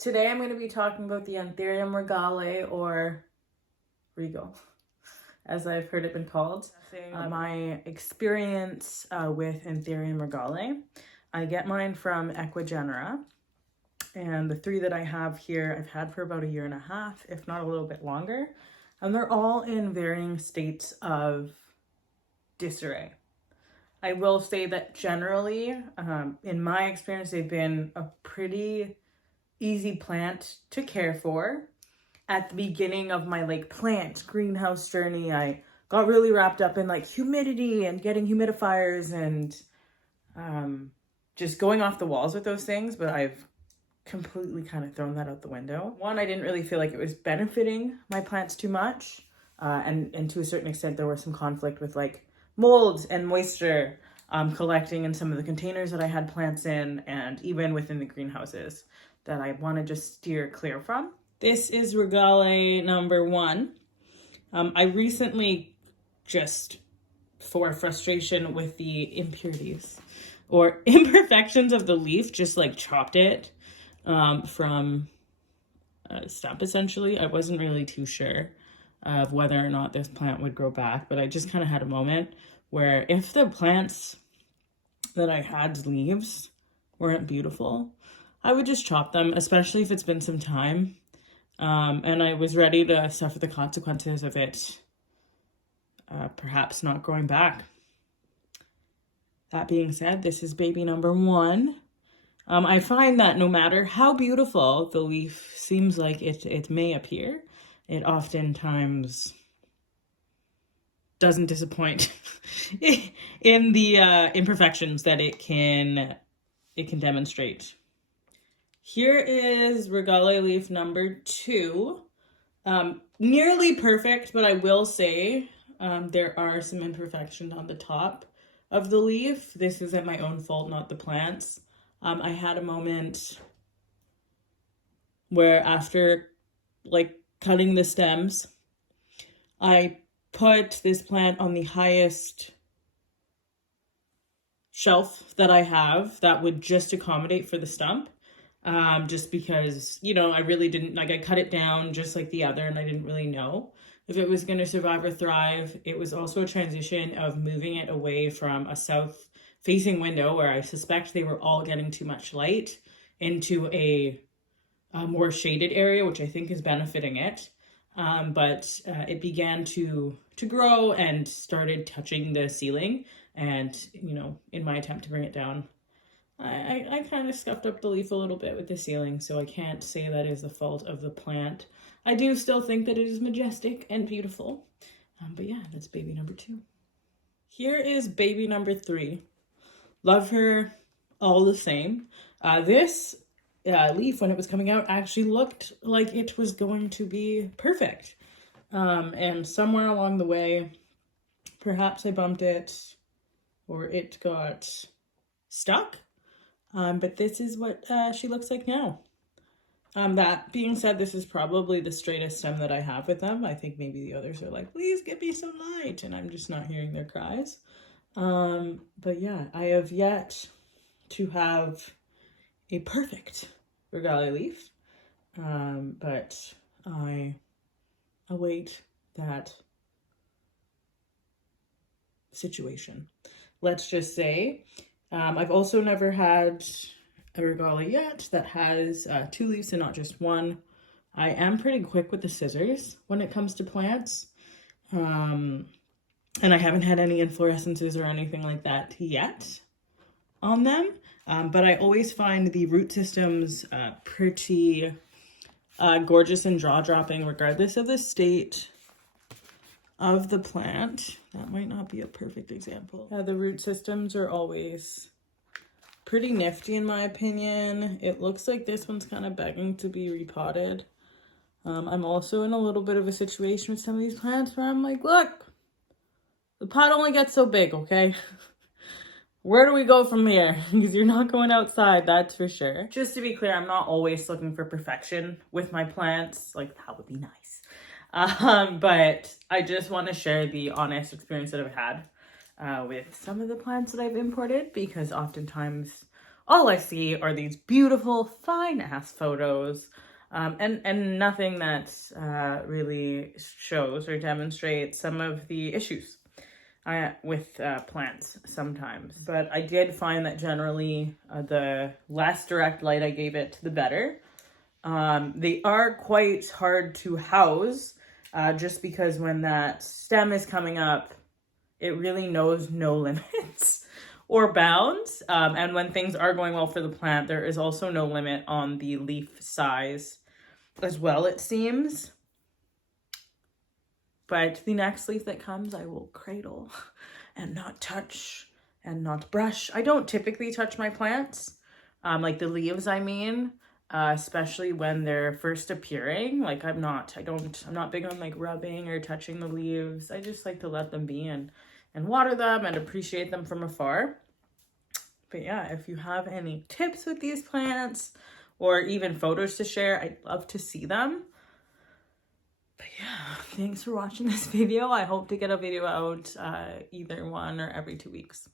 Today I'm going to be talking about the Anthurium Regale, or Regal, as I've heard it been called. My experience with Anthurium Regale. I get mine from Equigenera, and the three that I have here I've had for about 1.5 years, if not a little bit longer, and they're all in varying states of disarray. I will say that generally, in my experience, they've been a pretty easy plant to care for. At the beginning of my plant greenhouse journey, I got really wrapped up in humidity and getting humidifiers and just going off the walls with those things, but I've completely kind of thrown that out the window. One, I didn't really feel like it was benefiting my plants too much, and to a certain extent there was some conflict with mold and moisture collecting in some of the containers that I had plants in, and even within the greenhouses, that I want to just steer clear from. This is Regale number 1. I recently, just for frustration with the impurities or imperfections of the leaf, just chopped it from a stump essentially. I wasn't really too sure of whether or not this plant would grow back, but I just kind of had a moment where if the plants that I had's leaves weren't beautiful, I would just chop them, especially if it's been some time. And I was ready to suffer the consequences of it perhaps not growing back. That being said, this is baby number 1. I find that no matter how beautiful the leaf seems like it may appear, it oftentimes doesn't disappoint in the imperfections that it can demonstrate. Here is Regale leaf number 2. Nearly perfect, but I will say there are some imperfections on the top of the leaf. This isn't my own fault, not the plants. I had a moment where after cutting the stems, I put this plant on the highest shelf that I have that would just accommodate for the stump. Just because, I really didn't, I cut it down just like the other, and I didn't really know if it was going to survive or thrive. It was also a transition of moving it away from a south-facing window where I suspect they were all getting too much light into a more shaded area, which I think is benefiting it. But it began to grow and started touching the ceiling, and, in my attempt to bring it down, I kind of scuffed up the leaf a little bit with the ceiling, so I can't say that is the fault of the plant. I do still think that it is majestic and beautiful. But yeah, that's baby number 2. Here is baby number 3. Love her all the same. This leaf, when it was coming out, actually looked like it was going to be perfect. And somewhere along the way, perhaps I bumped it or it got stuck. But this is what she looks like now. That being said, this is probably the straightest stem that I have with them. I think maybe the others are like, please give me some light, and I'm just not hearing their cries. But yeah, I have yet to have a perfect Regale leaf, but I await that situation. Let's just say I've also never had a Regale yet that has 2 leaves and not just 1. I am pretty quick with the scissors when it comes to plants. And I haven't had any inflorescences or anything like that yet on them. But I always find the root systems pretty gorgeous and jaw-dropping regardless of the state of the plant. That might not be a perfect example. The root systems are always pretty nifty in my opinion. It looks like this one's kind of begging to be repotted. I'm also in a little bit of a situation with some of these plants where I'm like, look, the pot only gets so big, okay? Where do we go from here? Because you're not going outside, that's for sure. Just to be clear, I'm not always looking for perfection with my plants. That would be nice. But I just want to share the honest experience that I've had with some of the plants that I've imported, because oftentimes all I see are these beautiful, fine-ass photos, and nothing that really shows or demonstrates some of the issues with plants sometimes. But I did find that generally the less direct light I gave it, the better. They are quite hard to house just because when that stem is coming up, it really knows no limits or bounds. And when things are going well for the plant, there is also no limit on the leaf size as well, it seems. But the next leaf that comes, I will cradle and not touch and not brush. I don't typically touch my plants, like the leaves, I mean, especially when they're first appearing. Like I'm not big on like rubbing or touching the leaves. I just like to let them be and water them and appreciate them from afar. But yeah, if you have any tips with these plants or even photos to share, I'd love to see them. But yeah, thanks for watching this video. I hope to get a video out either 1 or every 2 weeks.